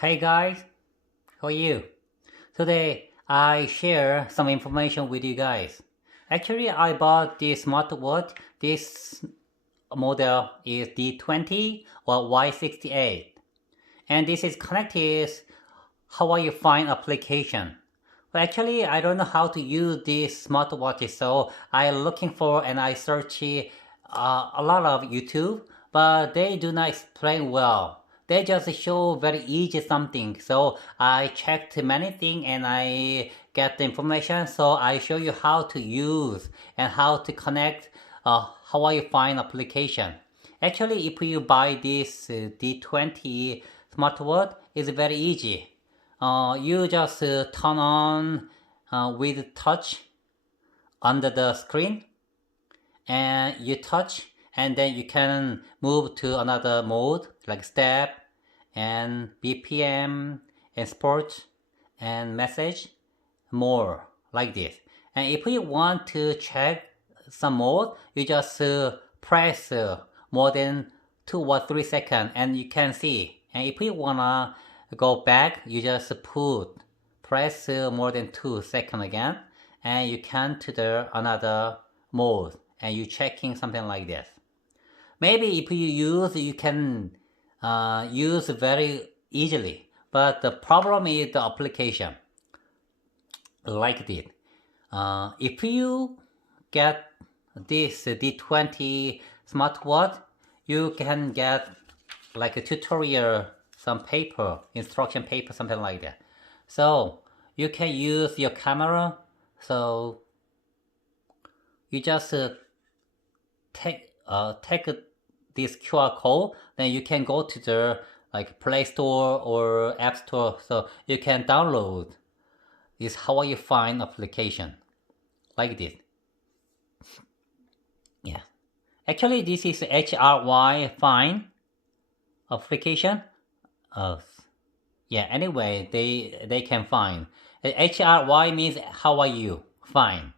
Hey guys, how are you? Today I share some information with you guys. Actually, I bought this smartwatch. This model is D20 or Y68, and this is connected Hawaii Fine application. But actually, I don't know how to use this smartwatch, so I looking for and I search a lot of YouTube, but they do not explain well. They just show very easy something. So I checked many things and I get the information. So I show you how to use and how to connect Hawaii Fine application. Actually, if you buy this D20 smartwatch, it's very easy. You just turn on with touch under the screen, and you touch, and then you can move to another mode like step and BPM and sport and message, more like this. And if you want to check some mode, you just press more than 2 or 3 seconds and you can see. And if you wanna go back, you just press more than 2 seconds again, and you can to the another mode, and you checking something like this. Maybe if you can use very easily, but the problem is the application like this. If you get this D20 smartwatch, you can get like a tutorial, some paper, instruction paper, something like that. So you can use your camera. So you just take this QR code, then you can go to the like Play Store or App Store. So you can download this Hawaii Fine application like this. Yeah, actually this is hryfine application. Yeah, anyway, they can find. HRY means how are you? Fine.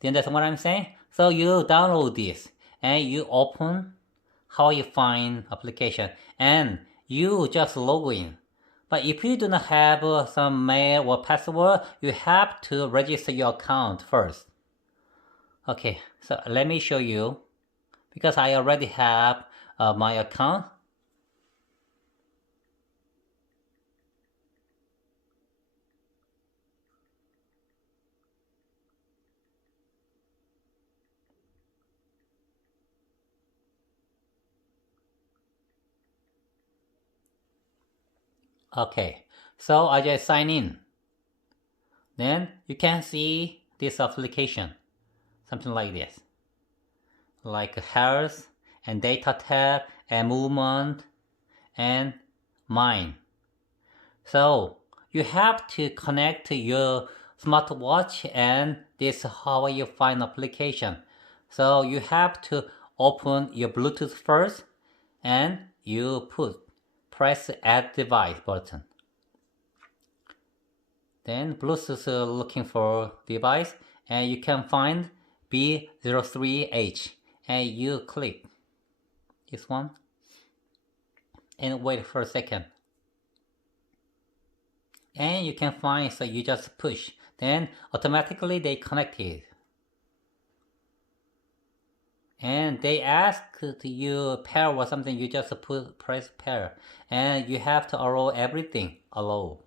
Do you understand what I'm saying? So you download this and you open how you find application and you just log in. But if you do not have some mail or password, you have to register your account first. Okay, so let me show you, because I already have my account. Okay, so I just sign in. Then you can see this application, something like this, like health and data tab and movement and mine. So you have to connect your smartwatch and this Hawaii Fine application. So you have to open your Bluetooth first and you press add device button. Then Bluetooth looking for device and you can find B03H and you click this one and wait for a second. And you can find, so you just push, then automatically they connected. And they ask you pair or something, you just press pair, and you have to allow everything, allow.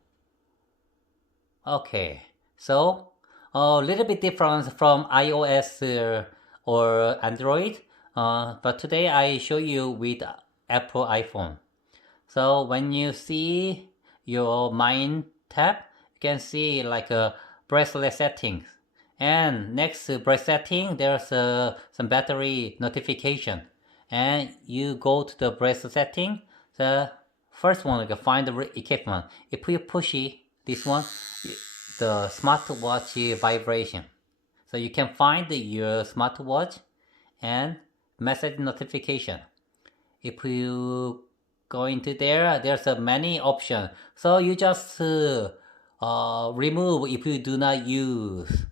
Okay, so a little bit different from iOS or Android, but today I show you with Apple iPhone. So when you see your Mine tab, you can see like a bracelet settings. And next to bracelet setting, there's some battery notification. And you go to the bracelet setting. The first one, you can find the equipment. If you push this one, the smartwatch vibration. So you can find your smartwatch and message notification. If you go into there, there's many options. So you just remove if you do not use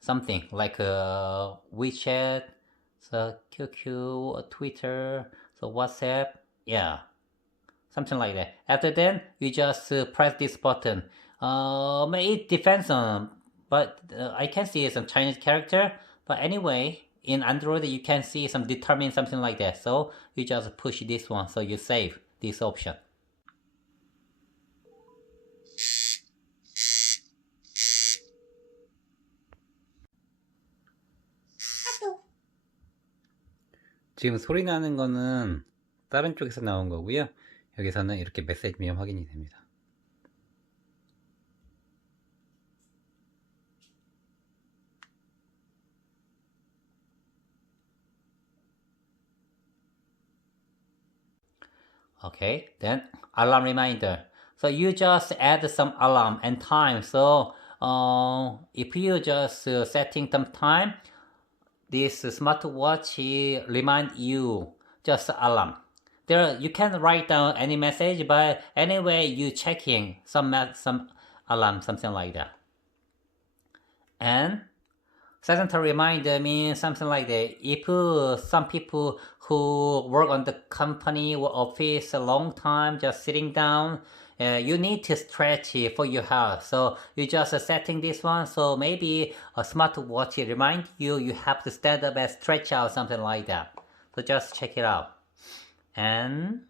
something like WeChat, so QQ, Twitter, so WhatsApp, yeah. something like that. After then, you just press this button. It depends on, but I can see some Chinese character. But anyway, in Android, you can see some determine something like that. So you just push this one, so you save this option. 지금 소리 나는 거는 다른 쪽에서 나온 거고요. 여기서는 이렇게 메시지 면 확인이 됩니다. Okay, then alarm reminder. So you just add some alarm and time. So if you just setting some time, this smartwatch remind you just alarm. There you can write down any message, but anyway you checking some alarm, something like that. And sedentary reminder means something like that. If some people who work on the company or office a long time just sitting down, you need to stretch for your health. So you just setting this one. So maybe a smartwatch remind you have to stand up and stretch out, something like that. So just check it out. And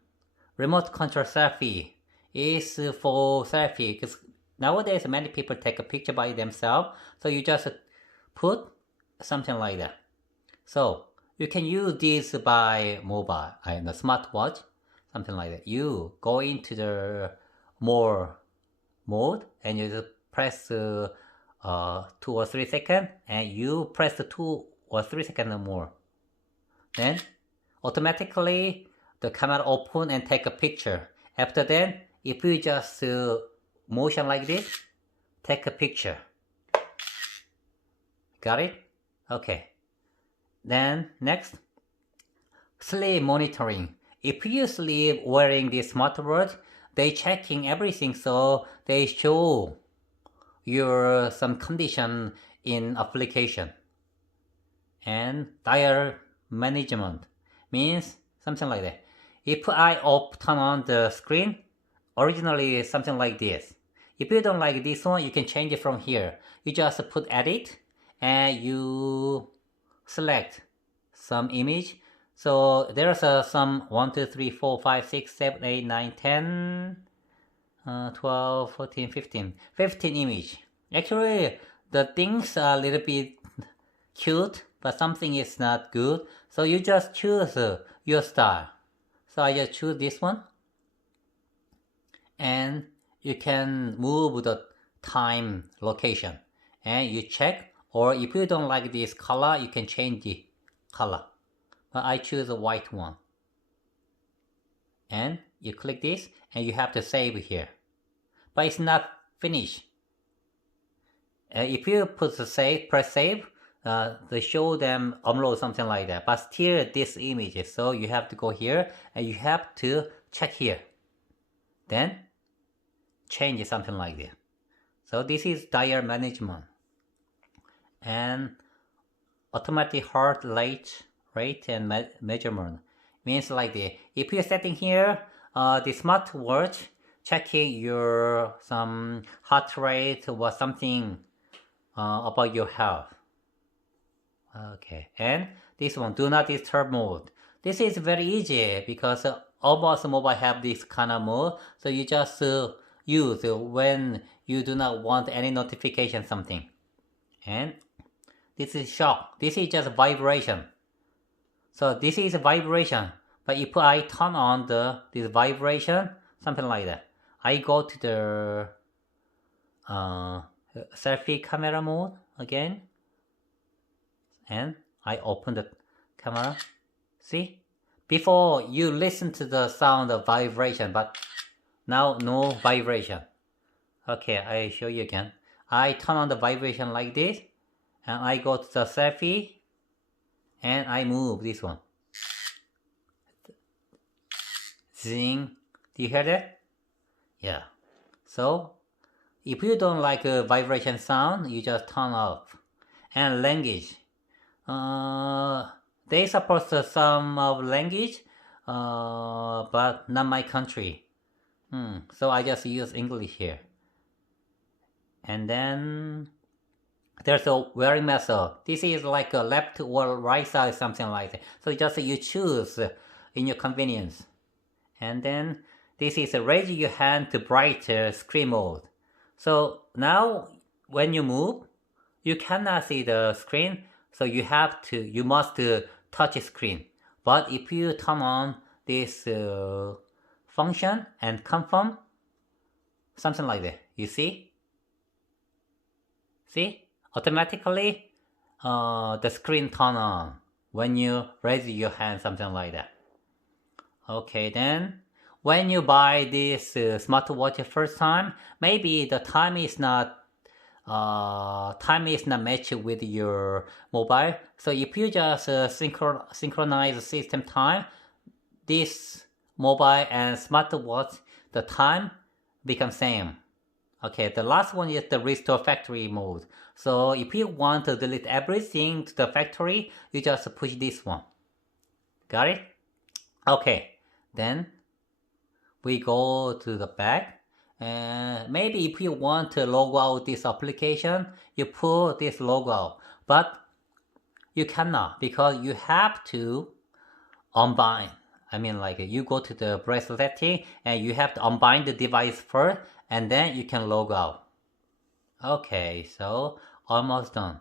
remote control selfie is for selfie, because nowadays many people take a picture by themselves. So you just put something like that. So you can use this by mobile and the smartwatch, something like that. You go into the more mode and you just press 2 or 3 seconds, and you press the 2 or 3 seconds more. Then automatically the camera open and take a picture. After that, if you just motion like this, take a picture. Got it? Okay. Then next, sleep monitoring. If you sleep wearing this smartwatch, they checking everything, so they show your some condition in application. And dial management means something like that. If I turn on the screen, originally something like this. If you don't like this one, you can change it from here. You just put edit and you select some image. So there's some 1, 2, 3, 4, 5, 6, 7, 8, 9, 10, 12, 14, 15 image. Actually, the things are a little bit cute, but something is not good. So you just choose your style. So I just choose this one. And you can move the time location. And you check, or if you don't like this color, you can change the color. But I choose a white one. And you click this, and you have to save here. But it's not finished. If you put the save, press save, they show them upload something like that. But still this image, so you have to go here, and you have to check here. Then change something like that. So this is dial management. And automatic heart rate and measurement means like this. If you're setting here, the smartwatch checking your some heart rate or something about your health. Okay, and this one, do not disturb mode. This is very easy because almost mobile have this kind of mode. So you just use when you do not want any notification something. And this is shock. This is just vibration. So this is a vibration. But if I turn on this vibration, something like that, I go to the selfie camera mode again. And I open the camera. See? Before you listen to the sound of vibration, but now no vibration. Okay, I show you again. I turn on the vibration like this, and I go to the selfie, and I move this one. Zing. Do you hear that? Yeah. So, if you don't like a vibration sound, you just turn off. And language. They support some of language, but not my country. So I just use English here. And then there's a wearing method. This is like a left or right side, something like that. So just you choose in your convenience. And then this is a raise your hand to bright screen mode. So now when you move, you cannot see the screen. So you must touch the screen. But if you turn on this function and confirm, something like that, you see? See? Automatically, the screen turn on when you raise your hand, something like that. Okay, then when you buy this smartwatch first time, maybe the time is not matched with your mobile. So if you just synchronize system time, this mobile and smartwatch, the time become same. Okay, the last one is the restore factory mode. So if you want to delete everything to the factory, you just push this one. Got it? Okay, then we go to the back. And maybe if you want to log out this application, you put this logo. But you cannot, because you have to unbind. I mean, like you go to the bracelet setting and you have to unbind the device first, and then you can log out. Okay, so almost done.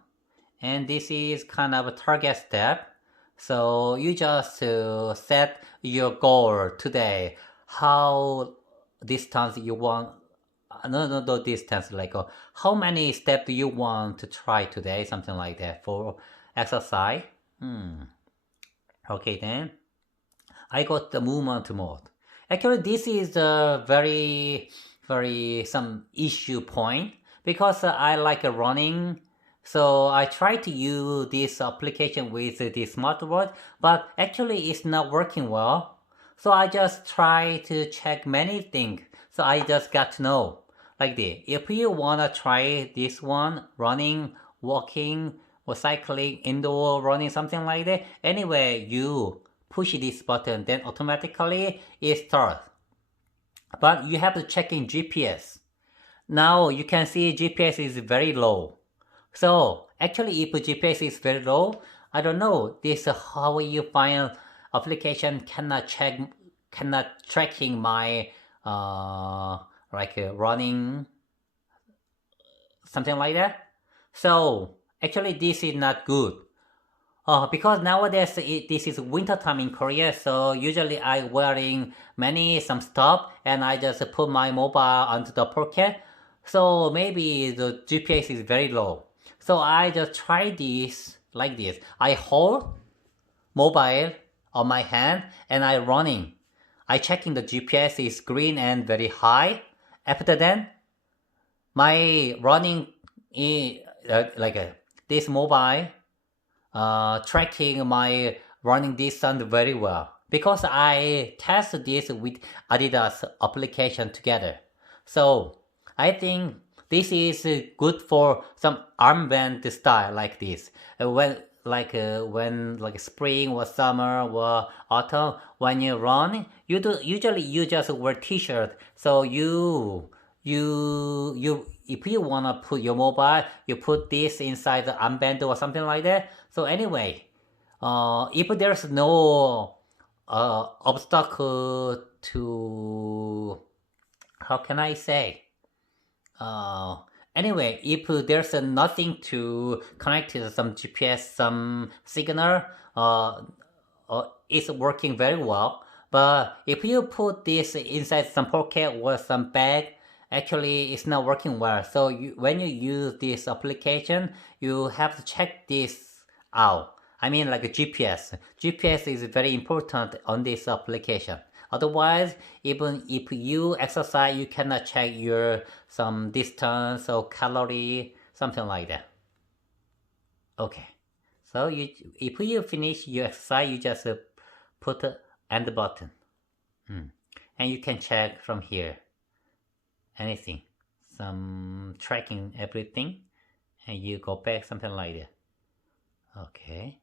And this is kind of a target step. So you just set your goal today. How distance you want? No distance. Like how many steps do you want to try today? Something like that for exercise. Okay, then I got the movement mode. Actually, this is a very some issue point, because I like running. So I try to use this application with the smartwatch, but actually it's not working well. So I just try to check many things. So I just got to know like this. If you wanna try this one, running, walking, or cycling, indoor running, something like that, anyway, you push this button, then automatically it starts. But you have to check in GPS. Now you can see GPS is very low. So actually if GPS is very low, I don't know, this how you find application cannot tracking my running, something like that. So actually this is not good. Because nowadays this is winter time in Korea, so usually I wearing some stuff and I just put my mobile onto the pocket. So maybe the GPS is very low. So I just try this like this. I hold mobile on my hand and I running. I checking the GPS is green and very high. After then, my running is this mobile tracking my running distance very well, because I tested this with Adidas application together. So I think this is good for some armband style like this. When spring or summer or autumn, when you run, usually you just wear t-shirt. So if you wanna put your mobile, you put this inside the armband or something like that. So anyway, if there's no obstacle to, how can I say? Anyway, if there's nothing to connect to some GPS, some signal, it's working very well. But if you put this inside some pocket or some bag, actually it's not working well. So when you use this application, you have to check this out. I mean, like a GPS. GPS is very important on this application. Otherwise, even if you exercise, you cannot check your some distance or calorie, something like that. Okay, so if you finish your exercise, you just put the end button, and you can check from here anything, some tracking everything, and you go back, something like that. Okay,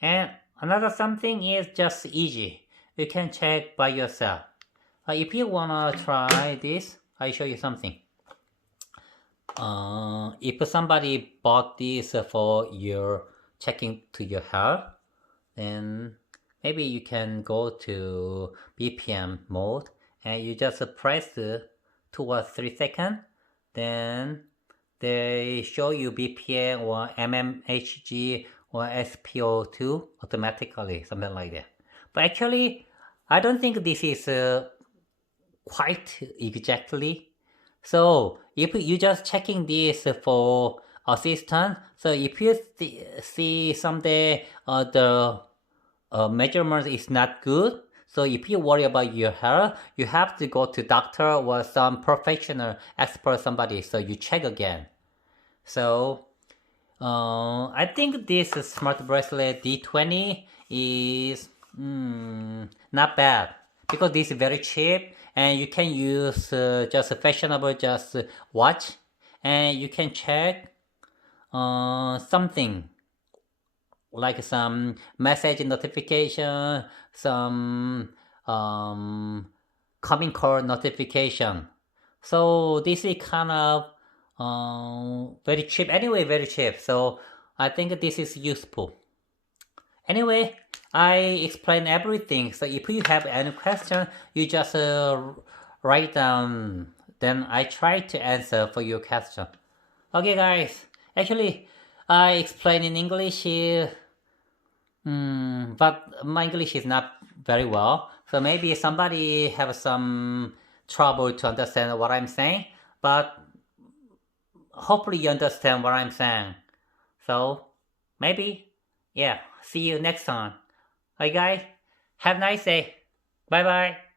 and another something is just easy. You can check by yourself. If you wanna try this, I'll show you something. If somebody bought this for your checking to your hair, then maybe you can go to BPM mode and you just press 2 or 3 seconds. Then they show you BPM or mmHg or SPO2 automatically, something like that. But actually, I don't think this is quite exactly. So if you just checking this for assistant, so if you see someday the measurement is not good, so if you worry about your hair, you have to go to doctor or some professional expert, somebody, so you check again. So I think this smart bracelet D20 is not bad because this is very cheap and you can use just a fashionable just watch and you can check something like some message notification, some coming call notification. So this is kind of very cheap. Anyway, very cheap. So I think this is useful. Anyway, I explained everything. So if you have any question, you just write down. Then I try to answer for your question. Okay, guys. Actually, I explained in English, but my English is not very well. So maybe somebody have some trouble to understand what I'm saying. But hopefully you understand what I'm saying. So maybe, yeah, see you next time. Alright guys, have a nice day. Bye bye.